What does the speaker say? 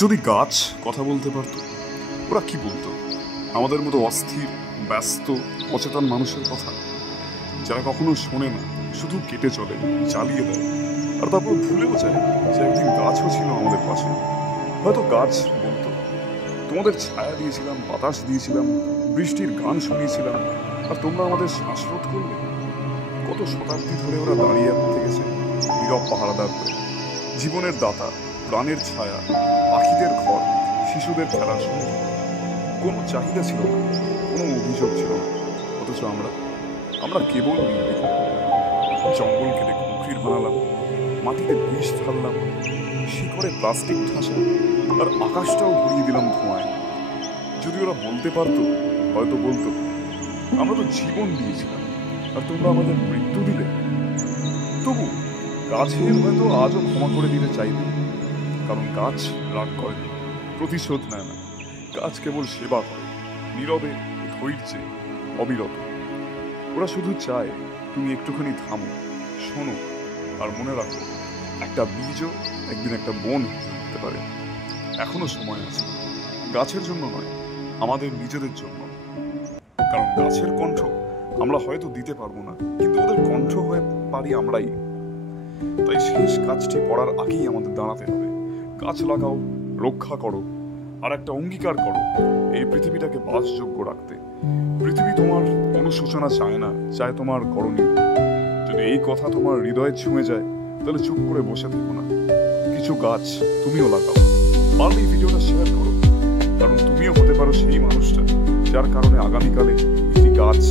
যদি গাছ কথা বলতে পারতো, ওরা কি বলতো? আমাদের মতো অস্থির, ব্যস্ত, অচেতন মানুষের কথা, যারা কখনো শোনে না, শুধু কেটে চলে, জ্বালিয়ে দেয়, আর তারপর ভুলেও যায় যে একদিন গাছও ছিল আমাদের পাশে। হয়তো গাছ বলতো, তোমাদের ছায়া দিয়েছিলাম, বাতাস দিয়েছিলাম, বৃষ্টির গান শুনিয়েছিলাম, আর তোমরা আমাদের শ্বাসরোধ করলে। কত শতাব্দী ধরে ওরা দাঁড়িয়ে থেকেছে নীরব পাহারাদার হয়ে, জীবনের দাতা, প্রাণের ছায়া, পাখিদের ঘর, শিশুদের খেলার সঙ্গে। কোনো চাহিদা ছিল না, কোনো অভিযোগ ছিল না। অথচ আমরা আমরা কেবল নির্ভীক। জঙ্গল কেটে পুকুর বানালাম, মাটিতে বিষ ঢাললাম, শিকড়ে প্লাস্টিক ঠাসা, আর আকাশটাও ভরিয়ে দিলাম ধোঁয়ায়। যদি ওরা বলতে পারতো, হয়তো বলতো, আমরা তো জীবন দিয়েছিলাম, আর তোমরা আমাদের মৃত্যু দিলে। তবু গাছের হয়তো আজও ক্ষমা করে দিতে চাইবে, কারণ গাছ রাগ করে না, প্রতিশোধ নেয় না। গাছ কেবল সেবা করে, নীরবে, ধৈর্যে, অবিরত। ওরা শুধু চায় তুমি একটুখানি থামো, শোনো, আর মনে রাখো, একটা বীজও একদিন একটা বন হতে পারে। এখনো সময় আছে, গাছের জন্য নয়, আমাদের নিজেদের জন্য। কারণ গাছের কণ্ঠ আমরা হয়তো দিতে পারবো না, কিন্তু ওদের কণ্ঠ হয়ে পারি আমরাই। তাই শেষ কাজটি পড়ার আগেই আমাদের দাঁড়াতে হবে। গাছ লাগাও, রক্ষা করো, আর একটা অঙ্গীকার করো এই পৃথিবীটাকে বাসযোগ্য রাখতে। পৃথিবী তোমার অনুশোচনা চায় না, চায় তোমার করণীয়। যদি এই কথা তোমার হৃদয়ে ছুঁয়ে যায়, তাহলে চুপ করে বসে থেকো না, কিছু গাছ তুমিও লাগাও। পারলে এই ভিডিওটা শেয়ার করো, কারণ তুমিও হতে পারো সেই মানুষটা যার কারণে আগামীকালে একটি গাছ